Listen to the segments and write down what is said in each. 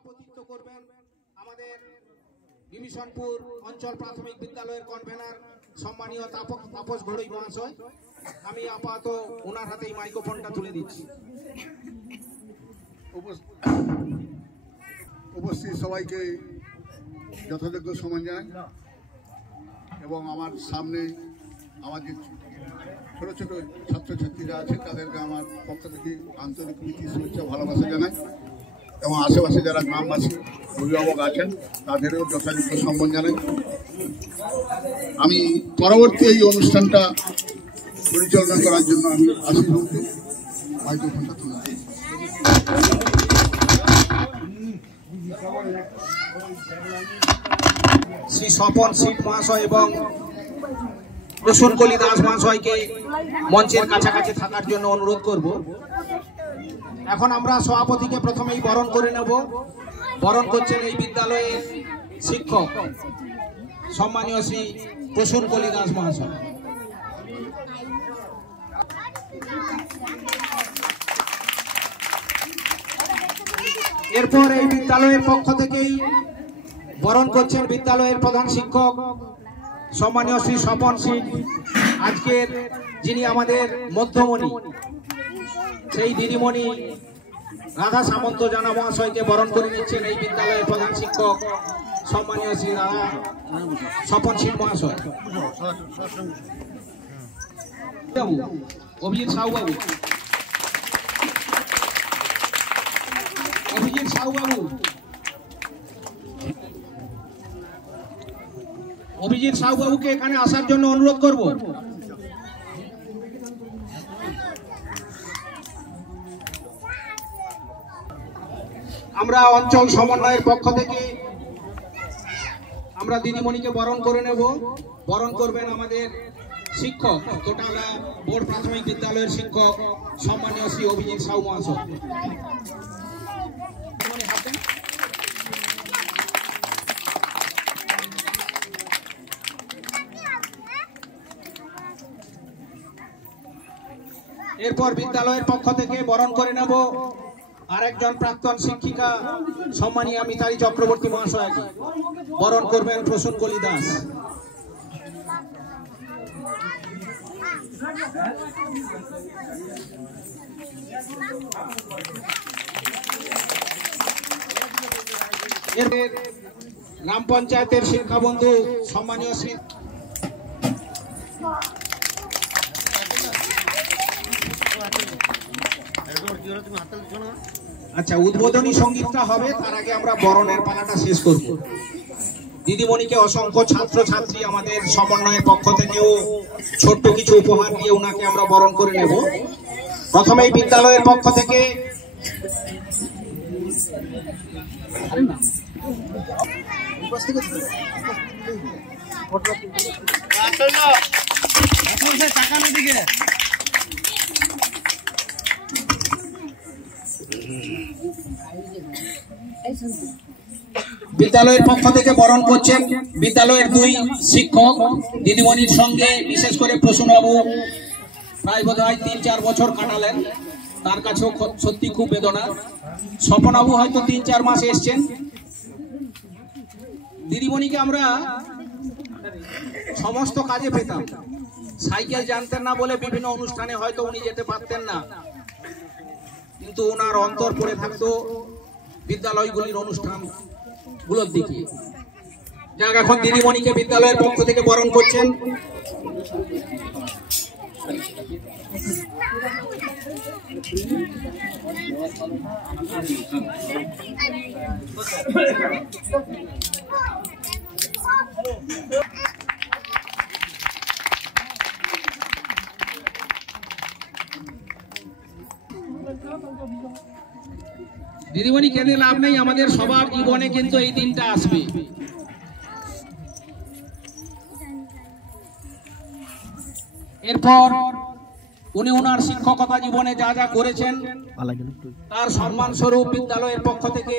সভাপতিত্ব করবেন আমাদের বিমিশনপুর অঞ্চল প্রাথমিক বিদ্যালয়ের কনভেনার সম্মানীয় তাপস ঘড়ই মহাশয়। আমি আপাতত ওনার হাতেই মাইক্রোফোনটা তুলে দিচ্ছি। উপস্থিত সবাইকে যথাযোগ্য সম্মান জানাই এবং আমার সামনে আমার যে ছোট ছোট ছাত্রছাত্রীরা আছে তাদেরকে আমার পক্ষ থেকে আন্তরিক প্রীতি শুভেচ্ছা ভালোবাসা জানাই এবং আশেপাশে যারা গ্রামবাসী অভিভাবক আছেন তাদেরও যথাযোগ্য সম্মান জানাই। আমি পরবর্তী এই অনুষ্ঠানটা পরিচালনা করার জন্য আমি আশীষ বলছি মাইক্রোফোনটা তুলে দিই। শ্রী স্বপন সিট মহাশয় এবং প্রসূন কলি দাস মহাশয়কে মঞ্চের কাছাকাছি থাকার জন্য অনুরোধ করব। এখন আমরা সভাপতিকে প্রথমেই বরণ করে নেব। বরণ করছেন এই বিদ্যালয়ের শিক্ষক সম্মানীয় শ্রী প্রসূন কলি দাস মহাশয়। এরপর এই বিদ্যালয়ের পক্ষ থেকেই বরণ করছেন বিদ্যালয়ের প্রধান শিক্ষক সম্মানীয় শ্রী স্বপন সিট। আজকের যিনি আমাদের মধ্যমণি সেই দিদিমণি রাধা সামন্ত জানা মহাশয়কে বরণ করে নিচ্ছেন এই বিদ্যালয়ের প্রধান শিক্ষক সম্মানীয় শ্রী রাধা স্বপন সিট মহাশয়। অভিজিৎ সাহু বাবু, অভিজিৎ সাহু বাবু, অভিজিৎ সাহু বাবুকে এখানে আসার জন্য অনুরোধ করব। আমরা অঞ্চল সমন্বয়ের পক্ষ থেকে আমরা দিদিমণিকে বরণ করে নেব। বরণ করবেন আমাদের শিক্ষক তোটালা বোর্ড প্রাথমিক বিদ্যালয়ের শিক্ষক সম্মানীয় শ্রী অভিজিৎ সাহু মহাশয়। এরপর বিদ্যালয়ের পক্ষ থেকে বরণ করে নেব আরেকজন প্রাক্তন শিক্ষিকা সম্মানীয় মিতালি চক্রবর্তী মহাশয়কে। বরণ করবেন প্রসূন কলি দাস। এরপর গ্রাম পঞ্চায়েতের শিক্ষা বন্ধু সম্মানীয় শ্রী আচ্ছা উদ্বোধনী সঙ্গীতটা হবে, তার আগে আমরা বরণের পালাটা শেষ করব। দিদিমণিকে অসংখ্য ছাত্র ছাত্রী আমাদের সমন্বয়ের পক্ষ থেকেও ছোট্ট কিছু উপহার দিয়ে ওনাকে আমরা বরণ করে নেব। প্রথমেই বিদ্যালয়ের পক্ষ থেকে বিদ্যালয়ের পক্ষ থেকে বরণ করছেন বিদ্যালয়ের দুই শিক্ষক দিদিমণির সঙ্গে, বিশেষ করে প্রসূনবাবু প্রায় বোধহয় ৩-৪ বছর কাটালেন, তার কাছেও সত্যি খুব বেদনা। স্বপনবাবু হয়তো ৩-৪ মাস এসছেন। দিদিমণিকে আমরা সমস্ত কাজে পেতাম, সাইকেল জানতেন না বলে বিভিন্ন অনুষ্ঠানে হয়তো উনি যেতে পারতেন না, কিন্তু ওনার অন্তর পড়ে থাকতো বিদ্যালয়গুলির অনুষ্ঠান গুলোর দিকে। যাক, এখন দিদিমণিকে বিদ্যালয়ের পক্ষ থেকে বরণ করছেন দিদিমণি কেঁদে লাভ নেই, আমাদের সবার জীবনে কিন্তু এই দিনটা আসবে। এরপর উনি ওনার শিক্ষকতা জীবনে যা যা করেছেন তার সম্মান স্বরূপ বিদ্যালয়ের পক্ষ থেকে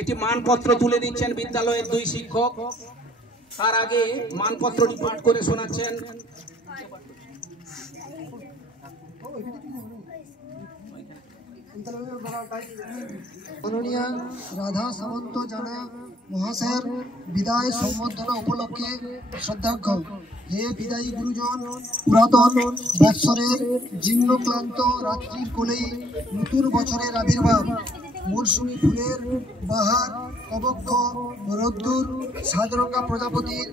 একটি মানপত্র তুলে দিচ্ছেন বিদ্যালয়ের দুই শিক্ষক। তার আগে মানপত্রটি পাঠ করে শোনাচ্ছেন মাননীয় রাধা সামন্ত জানা মহাশয়ের বিদায় সম্বর্ধনা উপলক্ষে শ্রদ্ধার্ঘ। হে বিদায়ী গুরুজন, পুরাতন বৎসরের জীর্ণক্লান্ত রাত্রির কোলেই নতুন বছরের আবির্ভাব। মরশুমি ফুলের বাহার, কবক্ষ, রোদ্দুর, সাদরকা প্রজাপতির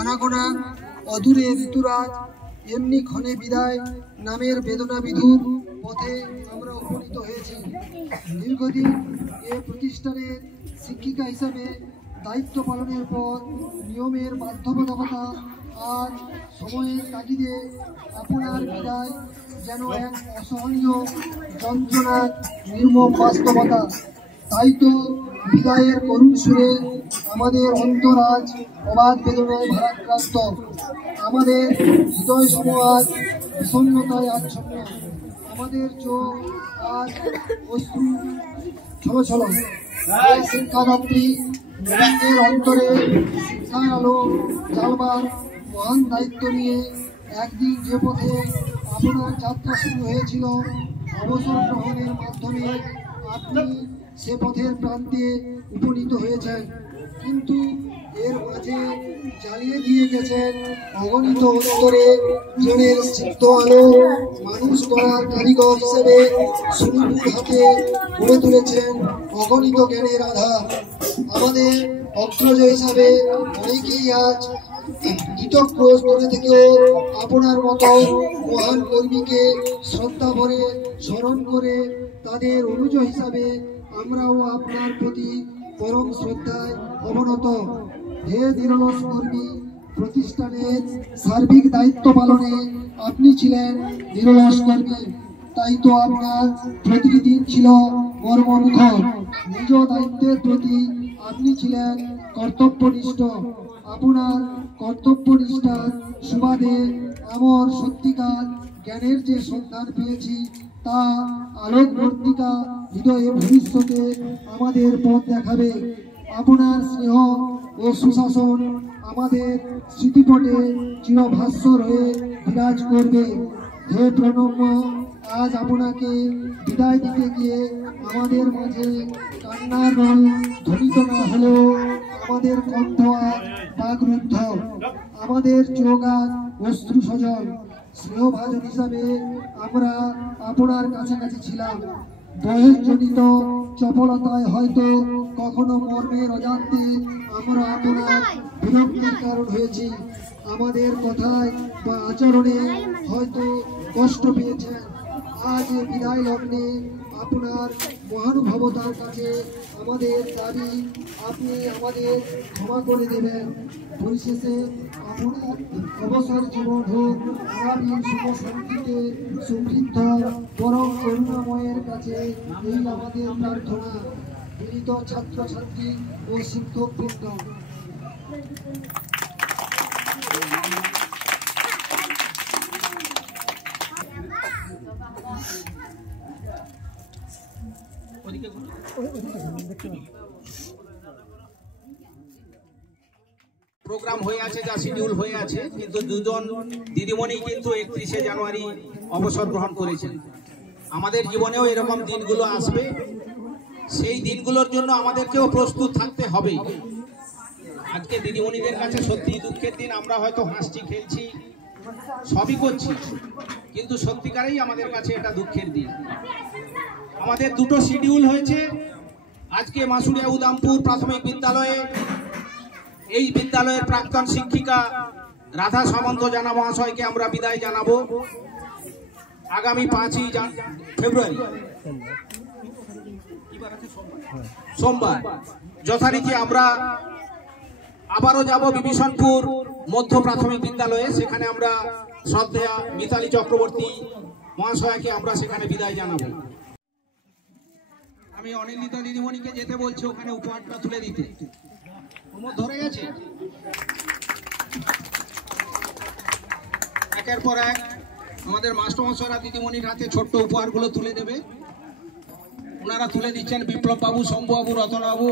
আনাগোনা, অদূরে ঋতুরাজ, এমনি ক্ষণে বিদায় নামের বেদনা বিধুর পথে আমরা উপনীত হয়েছি। দীর্ঘদিন এ প্রতিষ্ঠানের শিক্ষিকা হিসাবে দায়িত্ব পালনের পর নিয়মের বাধ্যবাধকতা আর সময়ের তাগিদে আপনার বিদায় যেন এক অসহনীয় যন্ত্রণার নির্মম বাস্তবতা। তাই তো বিদায়ের করুণ সুরে আমাদের অন্তরাজ অবাধ বেদনায় ভারাক্রান্ত, আমাদের হৃদয় সমাজ বিষণ্ণতায় আচ্ছন্ন, আমাদের চোখ আজ অশ্রু ছলছল। শিক্ষাদাত্রী নবীনদের অন্তরে শিক্ষার আলো জ্বালবার মহান দায়িত্ব নিয়ে একদিন যে পথে আপনার যাত্রা শুরু হয়েছিল, অবসর গ্রহণের মাধ্যমে আপনি সে পথের প্রান্তে উপনীত হয়েছেন। কিন্তু এর মাঝে জ্বালিয়ে দিয়ে গেছেন অগণিত অন্তরে জ্ঞানের সিদ্ধ আলো। মানুষ গড়ার কারিগর হিসেবে সুরুপুর হাতে গড়ে তুলেছেন অগণিত জ্ঞানের আধার। আমাদের অগ্রজ হিসাবে অনেকেই আজ কৃতজ্ঞ স্তরে থেকেও আপনার মতো মহান কর্মীকে শ্রদ্ধা ভরে স্মরণ করে তাদের অনুজ হিসাবে আমরাও আপনার প্রতি পরম শ্রদ্ধায় অবনত। হে নিরলস কর্মী, প্রতিষ্ঠানের সার্বিক দায়িত্ব পালনে আপনি ছিলেন নিরলস কর্মী। তাই তো আপনার প্রতিটি দিন ছিল মর্মমুখর। নিজ দায়িত্বের প্রতি আপনি ছিলেন কর্তব্যনিষ্ঠ। আপনার কর্তব্যনিষ্ঠার সুবাদে আমার সত্যিকার জ্ঞানের যে সন্ধান পেয়েছি, তা আলোকবর্তিকা হৃদয়ে ভবিষ্যতে আমাদের পথ দেখাবে। আপনার স্নেহ ও সুশাসন আমাদের স্মৃতিপটে চিরভাস্বর হয়ে বিরাজ করবে। হে প্রণম্য, আজ আপনাকে বিদায় দিতে গিয়ে আমাদের মাঝে কান্নার রোল ধ্বনিত না হলেও আমাদের কণ্ঠ আর বাগরুদ্ধ, আমাদের চোখ আর অশ্রু সজল। স্নেহভাজন হিসাবে আমরা আপনার কাছাকাছি ছিলাম। বয়সজনিত চপলতায় হয়তো কখনো মর্মের অজান্তে আমরা আপনার বিরক্তির কারণ হয়েছি। আমাদের কথায় বা আচরণে হয়তো কষ্ট পেয়েছেন। আজ বিদায় লগ্নে আপনার মহানুভবতার কাছে আমাদের দাবি, আপনি আমাদের ক্ষমা করে দেবেন। পরিশেষে আপনার অবসর জীবন হোক আগামী শুভ শান্তিতে সমৃদ্ধ। পরম করুণাময়ের কাছে এই আমাদের প্রার্থনা। পীড়িত ছাত্রছাত্রী ও শিক্ষকবৃন্দ, প্রোগ্রাম হয়ে আছে, যা শিডিউল হয়ে আছে, কিন্তু দুজন দিদিমণি কিন্তু 31শে জানুয়ারি অবসর গ্রহণ করেছেন। আমাদের জীবনেও এরকম দিনগুলো আসবে, সেই দিনগুলোর জন্য আমাদেরকেও প্রস্তুত থাকতে হবে। আজকে দিদিমণিদের কাছে সত্যি দুঃখের দিন। আমরা হয়তো হাসছি, খেলছি, সবই করছি, কিন্তু সত্যিকারেই আমাদের কাছে এটা দুঃখের দিন। আমাদের দুটো শিডিউল হয়েছে। আজকে মাসুরিয়া উদামপুর প্রাথমিক বিদ্যালয়ে এই বিদ্যালয়ের প্রাক্তন শিক্ষিকা রাধা সামন্ত জানা মহাশয়কে আমরা বিদায় জানাবো আগামী 5ই ফেব্রুয়ারি সোমবার। যথারীতি আমরা আবারও যাব বিভীষণপুর মধ্য প্রাথমিক বিদ্যালয়ে। সেখানে আমরা শ্রদ্ধেয়া মিতালি চক্রবর্তী মহাশয়কে আমরা সেখানে বিদায় জানাবো। আমি অনিন্দিতা দিদিমণিকে যেতে বলছি ওখানে উপহারটা তুলে দিতে। ধরে গেছে। একের পর এক আমাদের মাস্টারমশাইরা দিদিমণির হাতে ছোট্ট উপহারগুলো তুলে দেবে। ওনারা তুলে দিচ্ছেন বিপ্লব বাবু, শম্ভু বাবু, রতন বাবু।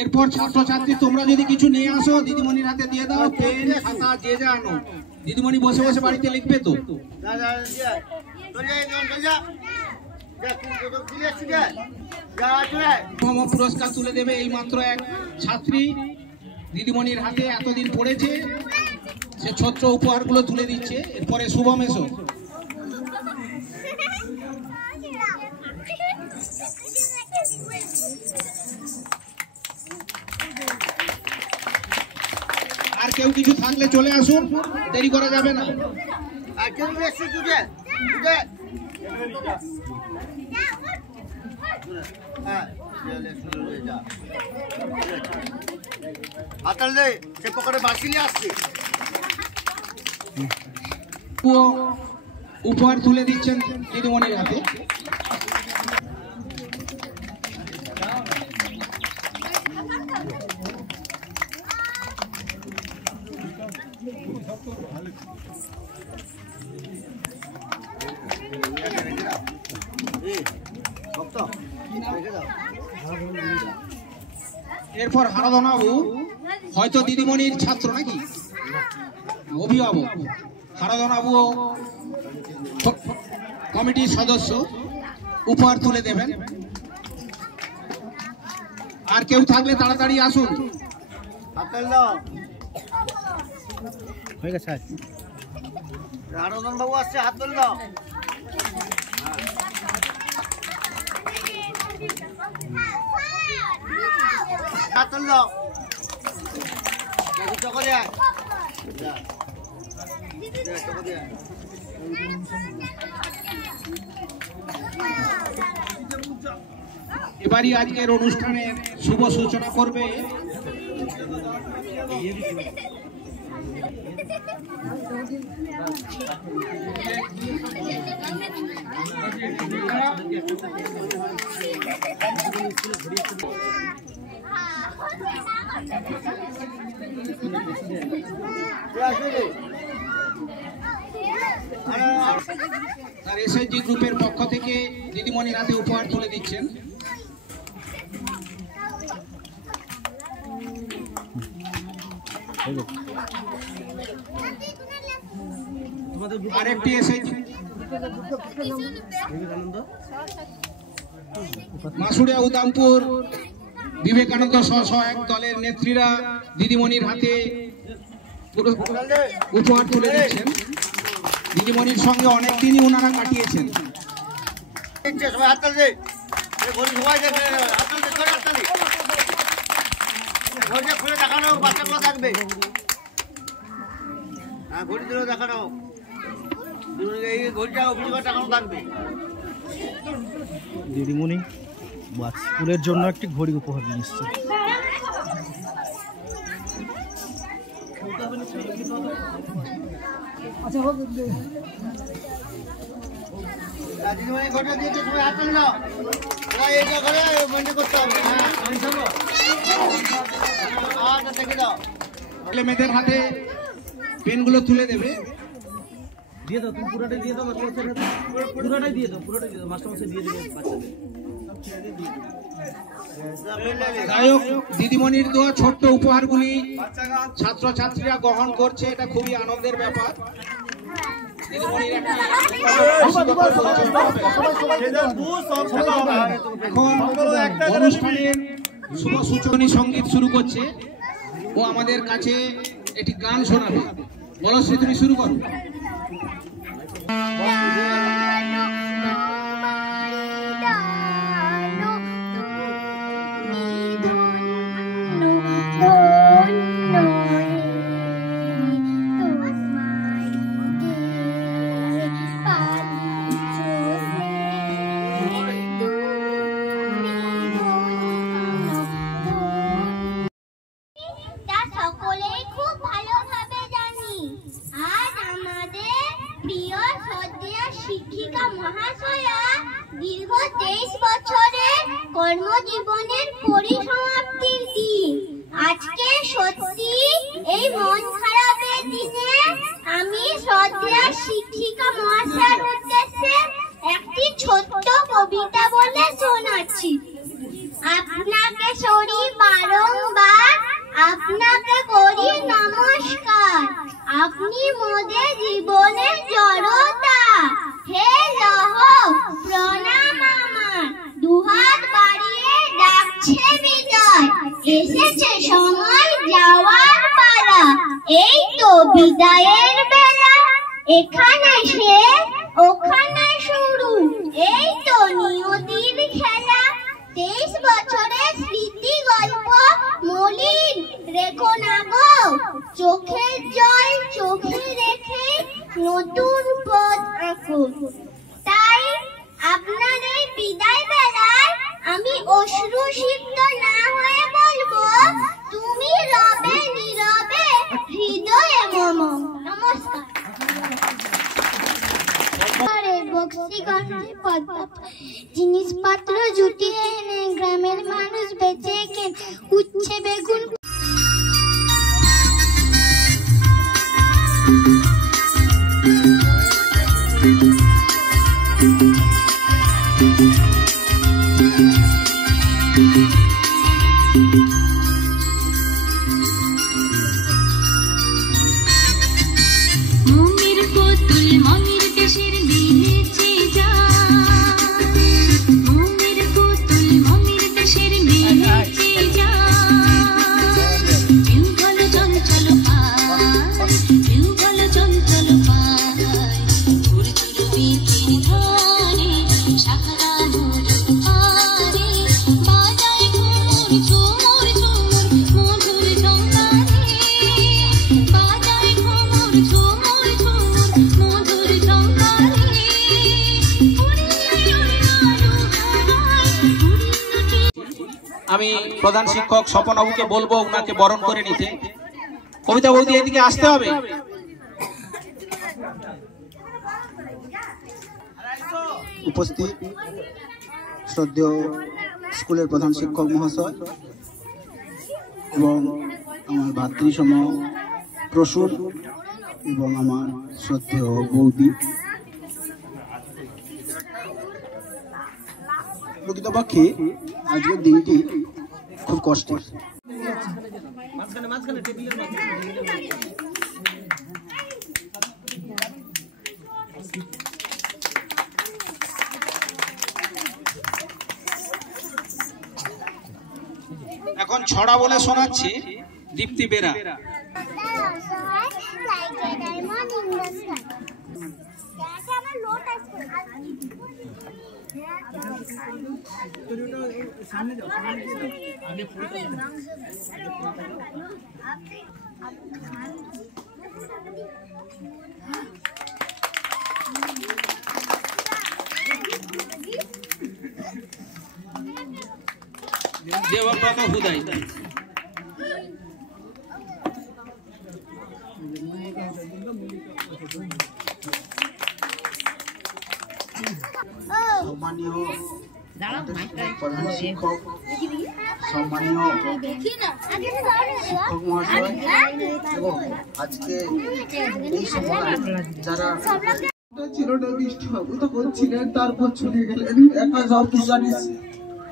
এরপর ছাত্রছাত্রী তোমরা যদি কিছু নিয়ে আসো দিদিমণির হাতে দিয়ে দাও, পেন খাতা যে যা আনো। দিদিমণি বসে বসে বাড়িতে লিখবে তো। পুরস্কার তুলে দেবে এই মাত্র এক ছাত্রী দিদিমণির হাতে এতদিন পড়েছে, সে ছোট্ট উপহারগুলো তুলে দিচ্ছে। এরপরে শুভম এসো। আর কেউ কিছু থাকলে চলে আসুন, দেরি করা যাবে না। আর কেউ এসে তুলে সে পকেটে বাসি নিয়ে আসছে। উপহার তুলে দিচ্ছেন দিদিমণির হাতে। এরপর হারাধনাবু হয়তো দিদিমণির ছাত্র নাকি অভিভাবক, হারাধনাবু কমিটির সদস্য, উপহার তুলে দেবেন। আর কেউ থাকলে তাড়াতাড়ি আসুন। হয়ে গেছে, হারাধন বাবু আসছে, হাত ধরল। হাত ধরল এবারই আজকের অনুষ্ঠানের শুভ সূচনা করবে আর এসএসজি গ্রুপের পক্ষ থেকে দিদিমণির হাতে উপহার তুলে দিচ্ছেন। আরেকটি এসএসজি মাসুড়িয়া উদামপুর বিবেকানন্দ স্বসহায়ক দলের নেত্রীরা দিদিমণির হাতে উপহার তুলে দিচ্ছেন। দিদিমণির সঙ্গে অনেকদিনই ওনারা কাটিয়েছেন। খুলে দেখানো, বাচ্চাগুলো থাকবে। হ্যাঁ, ঘড়ি দিলেও দেখানো, এই ঘড়িটা অভিযোগ দেখানো থাকবে। দিদিমণি স্কুলের জন্য একটি ঘড়ি উপহার নিয়ে এসছে। দিদিমণি ঘড়িটা দিয়েছে, সবাই হাত তুলে নাও। এইটা করে বন্ধ করতে হবে। হ্যাঁ, থেকে দাও। ছেলে মেয়েদের হাতে পেনগুলো তুলে দেবে। দিয়ে দাও, তুমি পুরোটাই দিয়ে দাও, পুরোটাই দিয়ে দাও, পুরোটাই দিয়ে দাও, মাস্টারমশাই দিয়ে দেবে বাচ্চাদের। যাই হোক, দিদিমণির দেওয়া ছোট্ট উপহারগুলি ছাত্রছাত্রীরা গ্রহণ করছে, এটা খুবই আনন্দের ব্যাপার। এখন অনুষ্ঠানের শুভ সূচনী সঙ্গীত শুরু করছে। ও আমাদের কাছে একটি গান শোনাবে। বলশ্রী, তুমি শুরু করো। মহাশয়া, দীর্ঘ 23 বছরের কর্মজীবনের পরিসমাপ্তির দিন। আজকে সত্যি এই মন খারাপের দিনে আমি শ্রদ্ধেয় শিক্ষিকা মহাশয়ের উদ্দেশ্যে একটি ছোট্ট কবিতা বলে শোনাচ্ছি। আপনাকে সরি বারংবার, আপনাকে করি নমস্কার, আপনি মোদের জীবনের জড়তা, হে লহ প্রণাম আমার, দুহাত বাড়িয়ে ডাকছে বিদায়, এসেছে সময় যাওয়ার পালা, এই তো বিদায়ের বেলা, এখানে শেষ ওখানে শুরু, এই তো নিয়তির খেলা, 23 বছরের স্মৃতি গল্প মলিন রেখো না গো, চোখের জল চোখে রেখে নতুন পথ আঁকো। তাই আপনার এই বিদায় বেলায় আমি অশ্রুসিক্ত না হয়ে বলবো, তুমি রবে নীরবে হৃদয়ে মম। নমস্কার। জিনিসপত্র জুটিয়ে এনে গ্রামের মানুষ বেঁচে কেন উচ্ছে বেগুন। মমির পুতুল মমির দেশের মেয়েছে যা, মমির পুতুল মমির দেশের মেয়েছে যা, কেউ বলো চঞ্চল পায়, কেউ বলো চঞ্চল পায়, ঘুরঘুর বিচির ধারে শাখানুর পারে, বাজায় ঘুমুর ঝুমুর ঝুমুর মধুর ঝঙ্কারে, বাজায় ঘুমুর ঝুমুর ঝুমুর মধুর ঝঙ্কারে, আমি প্রধান শিক্ষক স্বপনবাবুকে বলবো ওনাকে বরণ করে নিতে। কবিতা বৌদি এদিকে আসতে হবে। উপস্থিত শ্রদ্ধেয় স্কুলের প্রধান শিক্ষক মহাশয় এবং আমার ভাতৃসম প্রসূন এবং আমার শ্রদ্ধেয় বৌদি, প্রকৃতপক্ষে আজকের দিনটি খুব কষ্টের। এখন ছড়া বলে শোনাচ্ছি দীপ্তি বেরা। দেবব্রত হুদাই। সম্মানীয় প্রধান শিক্ষক, সম্মানীয় শিক্ষক মহাশয় এবং আজকে এই সময় যারা ছিল না, বৃষ্টিবাবু তখন ছিলেন, তারপর চলে গেলেন, একা সব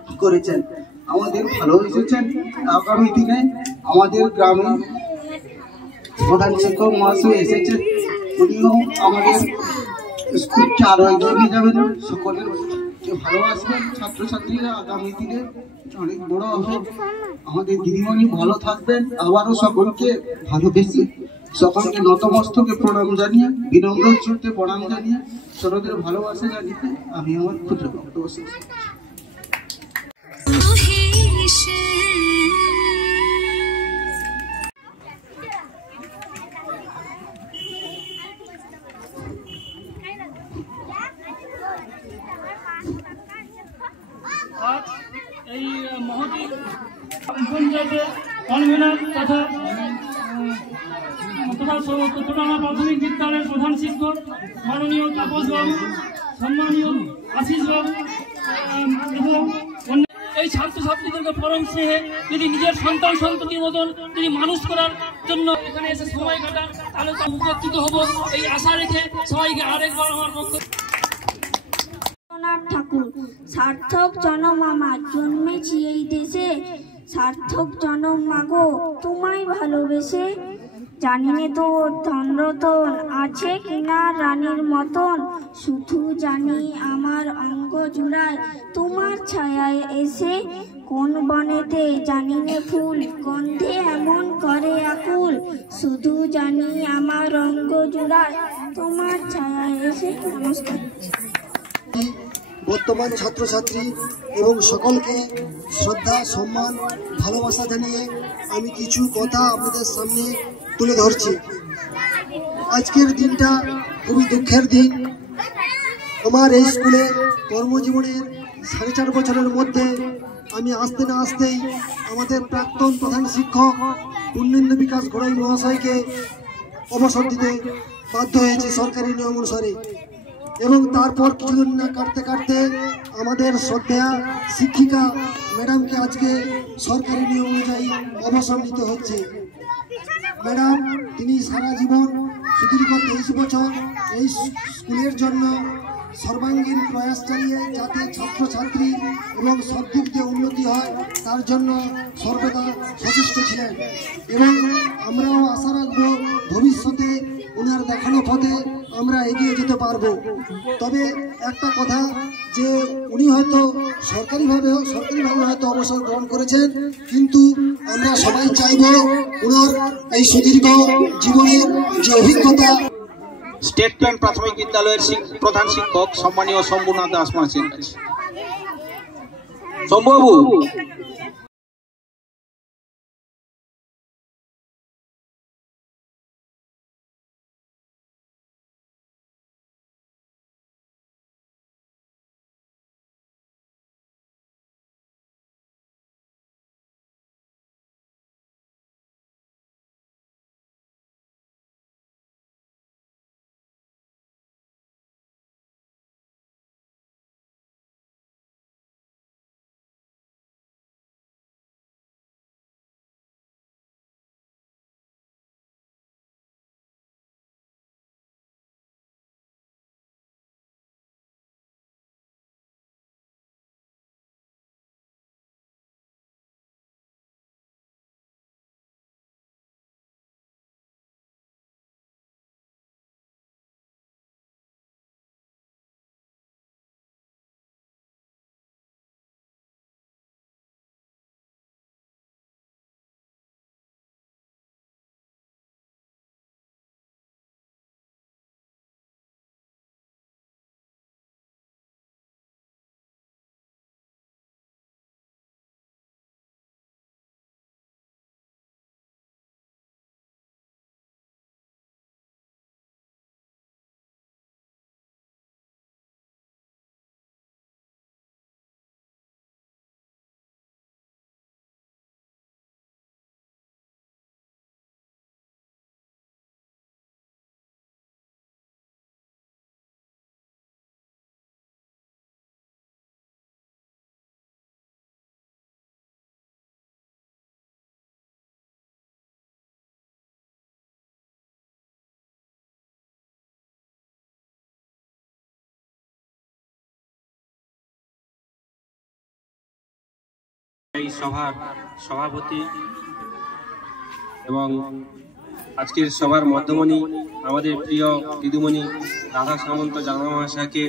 কি করেছেন, আমাদের ভালো এসেছেন। আগামী দিনে আমাদের গ্রামে প্রধান শিক্ষক মহাশয় এসেছেন, উনিও আমাদের স্কুলকে আরো এগিয়ে নিয়ে যাবেন, সকলের ভালোবাসবেন। ছাত্রছাত্রীরা আগামী দিনে অনেক বড় হবে, আমাদের দিদিমণি ভালো থাকবেন। আবারও সকলকে ভালোবেসে সকলকে নতমস্তকে প্রণাম জানিয়ে, বিনম্র চিত্তে প্রণাম জানিয়ে, ছোটদের ভালোবাসা জানিয়ে আমি আমার ক্ষুদ্র বক্তব্য শেষ করছি। এই মহতি পঞ্চায়েতের কনভেনার তথা প্রাথমিক বিদ্যালয়ের প্রধান শিক্ষক মাননীয় তাপস বাবু, সম্মানীয় আশিস বাবু এবং এই ছাত্রছাত্রীদেরকে পরম স্নেহে যদি নিজের সন্তান সন্ততির মতন যদি মানুষ করার জন্য এখানে এসে সময় কাটান, তাহলে তো উপকৃত হব এই আশা রেখে সবাইকে আরেকবার আমার পক্ষ। ঠাকুর, সার্থক জনম আমার জন্মেছি এই দেশে, সার্থক জনম মাগো তোমায় ভালোবেসে। জানি নে তোর ধনরতন আছে কিনা রানীর মতন, শুধু জানি আমার অঙ্গ জুড়ায় তোমার ছায়ায় এসে। কোন বনেতে জানি নে ফুল গন্ধে এমন করে আকুল, শুধু জানি আমার অঙ্গ জুড়ায় তোমার ছায়ায় এসে। নমস্কার। বর্তমান ছাত্রছাত্রী এবং সকলকে শ্রদ্ধা, সম্মান, ভালোবাসা জানিয়ে আমি কিছু কথা আপনাদের সামনে তুলে ধরছি। আজকের দিনটা খুবই দুঃখের দিন। আমার এই স্কুলে কর্মজীবনের 4.5 বছরের মধ্যে আমি আসতে না আসতেই আমাদের প্রাক্তন প্রধান শিক্ষক পূর্ণেন্দু বিকাশ ঘোড়াই মহাশয়কে অবসর দিতে বাধ্য হয়েছি সরকারি নিয়ম অনুসারে। এবং তারপর কিছুদিন না কাটতে কাটতে আমাদের শ্রদ্ধেয়া শিক্ষিকা ম্যাডামকে আজকে সরকারি নিয়ম অনুযায়ী অবসর নিতে হচ্ছে। ম্যাডাম তিনি সারা জীবন সুদীর্ঘ 23 বছর এই স্কুলের জন্য সর্বাঙ্গীন প্রয়াস চালিয়ে যাতে ছাত্রছাত্রী এবং সব দিক দিয়ে উন্নতি হয় তার জন্য সর্বদা সচেষ্ট ছিলেন। এবং আমরাও আশা রাখবো ভবিষ্যতে ওনার দেখানো পথে আমরা এগিয়ে যেতে পারবো। তবে একটা কথা যে উনি হয়তো সরকারিভাবে হয়তো অবসর গ্রহণ করেছেন, কিন্তু আমরা সবাই চাইব ওনার এই সুদীর্ঘ জীবনের যে অভিজ্ঞতা। স্টেট প্ল্যান প্রাথমিক বিদ্যালয়ের প্রধান শিক্ষক সম্মানীয় শম্ভুনাথ দাস মহাশয়ের কাছে। শম্ভুবাবু, এই সভার সভাপতি এবং আজকের সভার মধ্যমণি আমাদের প্রিয় দিদিমণি রাধা সামন্ত জানা মহাশয়কে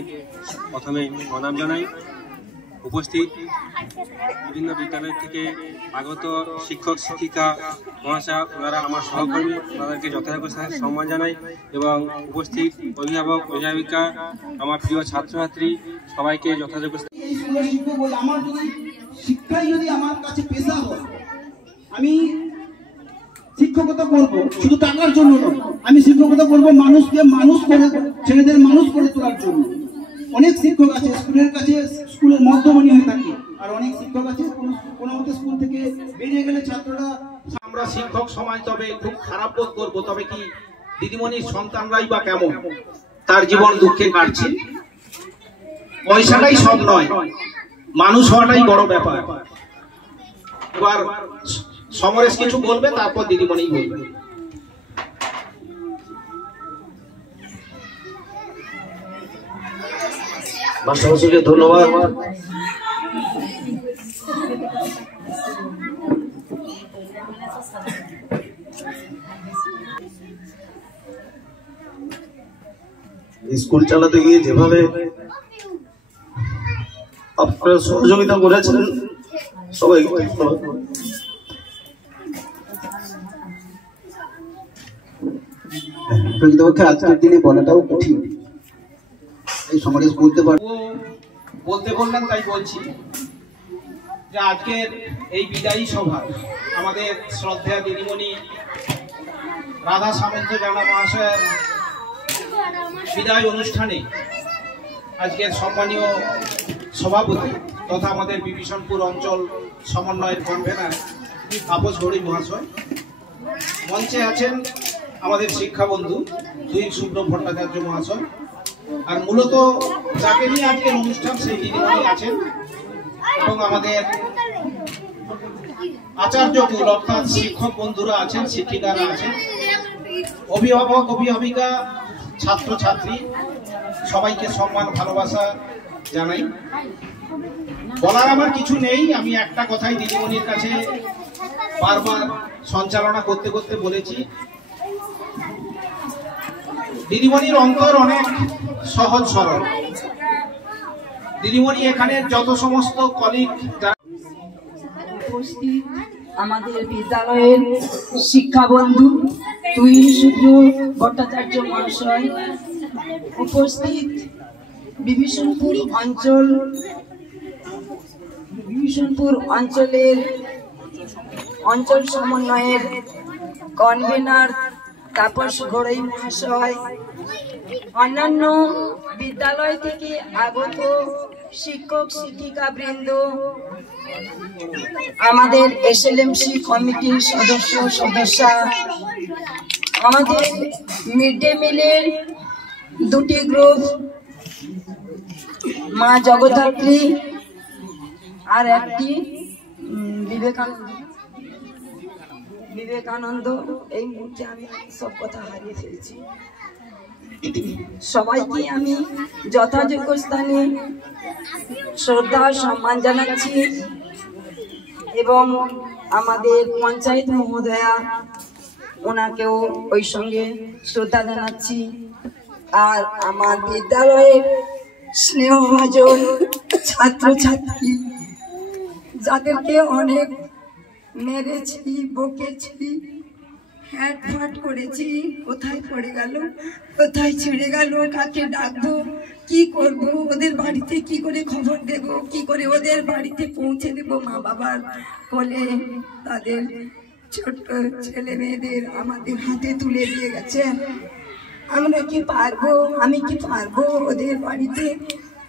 প্রথমে প্রণাম জানাই। উপস্থিত বিভিন্ন বিদ্যালয় থেকে আগত শিক্ষক শিক্ষিকা মহাশয়, ওনারা আমার সহকর্মী, ওনাদেরকে যথাযোগ্য সম্মান জানাই। এবং উপস্থিত অভিভাবক অভিভাবিকা, আমার প্রিয় ছাত্রছাত্রী, সবাইকে যথাযোগ্য। এই স্কুলের শিক্ষক বলে আমার যদি শিক্ষাই যদি আমার কাছে পেশা হয়, আমি শিক্ষকতা করব শুধু টাকার জন্য নয়, আমি শিক্ষকতা করব মানুষকে মানুষ করে, ছেলেদের মানুষ করে তোলার জন্য। অনেক শিক্ষক আছে স্কুলের কাছে স্কুলের মধ্যমণি হয়ে থাকে, আর অনেক শিক্ষক আছে কোনো মতে স্কুল থেকে বেরিয়ে গেলে ছাত্ররা। আমরা শিক্ষক সমাজ তবে খুব খারাপ বোধ করবো, তবে কি দিদিমণির সন্তানরাই বা কেমন তার জীবন দুঃখে কাটছে। পয়সাটাই সব নয়, মানুষ হওয়াটাই বড় ব্যাপার। এবার সমরেশ কিছু বলবে, তারপর দিদিমণি বলবে। মাস্টারমশাইকে ধন্যবাদ। স্কুল চালাতে গিয়ে যেভাবে আপনারা সহযোগিতা করেছেন সবাই প্রকৃতপক্ষে আজকের দিনে বলাটাও কঠিন, এই সমাজে বলতে বললেন, তাই বলছি যে আজকের এই বিদায়ী সভা আমাদের শ্রদ্ধেয় দিদিমণি রাধা সামন্ত জানা মহাশয়ের বিদায় অনুষ্ঠানে আজকের সম্মানীয় সভাপতি তথা আমাদের বিভীষণপুর অঞ্চল সমন্বয়ের কনভেনার তাপস ঘড়ি মহাশয়, মঞ্চে আছেন আমাদের শিক্ষাবন্ধু দুই শুভ্র ভট্টাচার্য মহাশয়, আর মূলত যাকে নিয়ে আজকের অনুষ্ঠান সেই দিদিমণি আছেন, এবং আমাদের আচার্যকুল অর্থাৎ শিক্ষক বন্ধুরা আছেন, শিক্ষিকারা আছেন, অভিভাবক অভিভাবিকা, ছাত্রছাত্রী, সবাইকে সম্মান ভালোবাসা জানাই। বলার আমার কিছু নেই, আমি একটা কথাই দিদিমণির কাছে বারবার সঞ্চালনা করতে করতে বলেছি, দিদিমণির অন্তর অনেক সহজ সরল। দিদিমণি এখানে যত সমস্ত কলিগ উপস্থিত আমাদের বিদ্যালয়ের শিক্ষাবন্ধু দুই শুভ্র ভট্টাচার্য মহাশয়, উপস্থিত বিভীষণপুর অঞ্চলের অঞ্চল সমন্বয়ের কনভেনার তাপস ঘড়ই মহাশয়, অন্যান্য বিদ্যালয় থেকে আগত শিক্ষক শিক্ষিকা বৃন্দ, আমাদের এসএলএমসি কমিটির সদস্যা, আমাদের মিড ডে মিলের দুটি গ্রুপ, মা জগদ্ধাত্রী আর একটি বিবেকানন্দ, এই মুহূর্তে আমি সব কথা হারিয়ে ফেলছি। সবাইকে আমি যথাযোগ্য স্থানে শ্রদ্ধা সম্মান জানাচ্ছি এবং আমাদের পঞ্চায়েত মহোদয়া ওনাকেও ওই সঙ্গে শ্রদ্ধা জানাচ্ছি। আর আমার বিদ্যালয়ের স্নেহভাজন ছাত্রছাত্রী যাদেরকে অনেক মেরেছি, বকেছি, হ্যাট ফাট করেছি, কোথায় পড়ে গেল, কোথায় ছেড়ে গেল, কাকে ডাকবো, কি করব, ওদের বাড়িতে কি করে খবর দেব, কি করে ওদের বাড়িতে পৌঁছে দেব, মা বাবার কোলে তাদের ছোট্ট ছেলে মেয়েদের আমাদের হাতে তুলে দিয়ে গেছে। আমরা কি পারবো, আমি কি পারবো ওদের বাড়িতে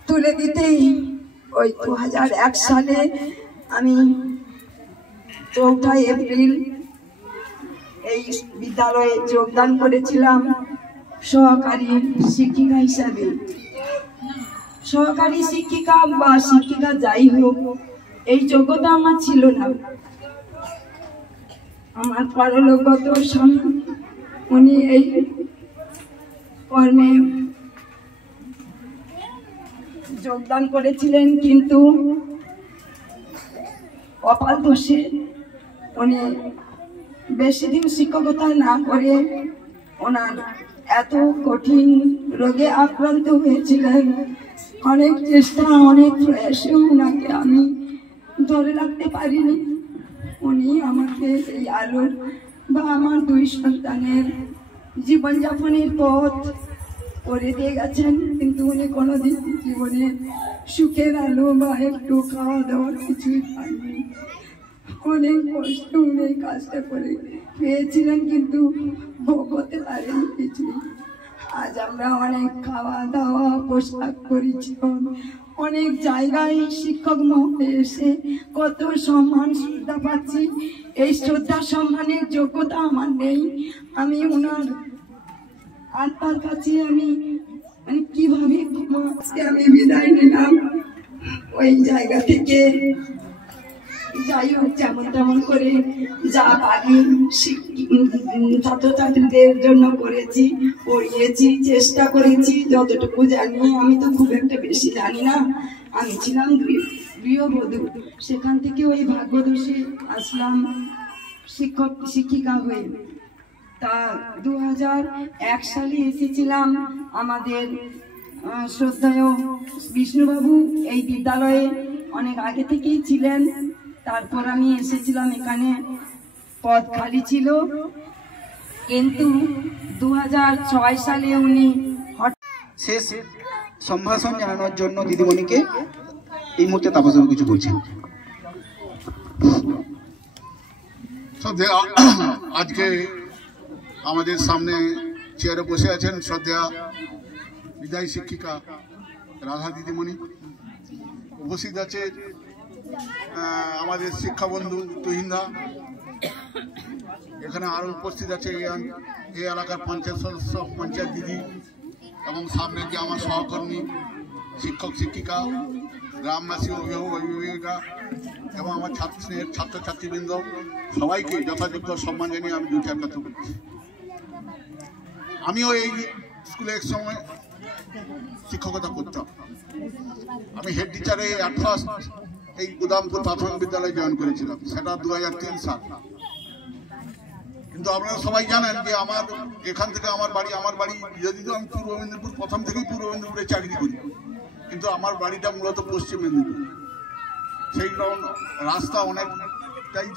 তুলে দিতেই? ওই 2001 সালে আমি 4 এপ্রিল এই বিদ্যালয়ে যোগদান করেছিলাম সহকারী শিক্ষিকা হিসাবে। সহকারী শিক্ষিকা বা শিক্ষিকা যাই হোক, এই যোগ্যতা আমার ছিল না। আমার পরলোকগত স্বামী উনি এই কর্মে যোগদান করেছিলেন, কিন্তু কপাল দোষে উনি বেশি দিন শিক্ষকতা না করে ওনার এত কঠিন রোগে আক্রান্ত হয়েছিলেন। অনেক চেষ্টা, অনেক প্রয়াসে ওনাকে আমি ধরে রাখতে পারিনি। উনি আমাকে এই আলোর বা আমার 2 সন্তানের জীবনযাপনের পথ করে দিয়ে গেছেন, কিন্তু উনি কোনোদিন জীবনে সুখের আলো বা একটু খাওয়া দাওয়ার কিছুই পাননি। অনেক কষ্ট উনি কাজটা করে পেয়েছিলেন, কিন্তু ভোগ করতে পারেন কিছুই। আজ আমরা অনেক খাওয়া দাওয়া, পোশাক পরিচ্ছদ, অনেক জায়গায় শিক্ষক মহলে এসে কত সম্মান শ্রদ্ধা পাচ্ছি। এই শ্রদ্ধা সম্মানের যোগ্যতা আমার নেই। আমি ওনার আত্মার কাছে আমি মানে কিভাবে আজকে আমি বিদায় নিলাম ওই জায়গা থেকে। যাই হোক, যেমন তেমন করে যা পারি ছাত্রছাত্রীদের জন্য করেছি, পড়িয়েছি, চেষ্টা করেছি যতটুকু জানি। আমি তো খুব একটা বেশি জানি না, আমি ছিলাম গৃহবধূ, সেখান থেকে ওই ভাগ্যদোষে আসলাম শিক্ষিকা হয়ে। তা 2001 সালে এসেছিলাম। আমাদের শ্রদ্ধেয় বিষ্ণুবাবু এই বিদ্যালয়ে অনেক আগে থেকেই ছিলেন। তারপর আমি এসেছিলাম, এখানে পদ খালি ছিল, কিন্তু 2006 সালে উনি শেষ সম্ভাষণ জানানোর জন্য দিদিমণিকে এই মুহূর্তে তাপসবাবু কিছু বলছেন। আজকে আমাদের সামনে চেয়ারে বসে আছেন শ্রদ্ধা বিদায়ী শিক্ষিকা রাধা দিদিমণি। উপস্থিত আছে আমাদের শিক্ষাবন্ধু তুহিনদা। এখানে আরো উপস্থিত আছে এই এলাকার পঞ্চায়েত সদস্য, পঞ্চায়েত দিদি, এবং সামনে যে আমার সহকর্মী শিক্ষক শিক্ষিকা, গ্রামবাসী, অভিভাবক অভিভাবিকা এবং আমার ছাত্রছাত্রীবৃন্দ, সবাইকে যথাযোগ্য সম্মান জানিয়ে আমি 2-4 কথা বলছি। আমিও এই স্কুলে এক সময় শিক্ষকতা করতাম। আমি হেড টিচারে অ্যাট ফার্স্ট এই গুদামপুর প্রাথমিক বিদ্যালয়ে জয়েন করেছিলাম, সেটা 2003 সাল। কিন্তু আপনারা সবাই জানেন যে আমার এখান থেকে আমার বাড়ি যদিও আমি পূর্ব মেদিনীপুর, প্রথম থেকেই পূর্ব মেদিনীপুরে চাকরি করি, কিন্তু আমার বাড়িটা মূলত পশ্চিম মেদিনীপুর। সেই রাস্তা অনেকটাই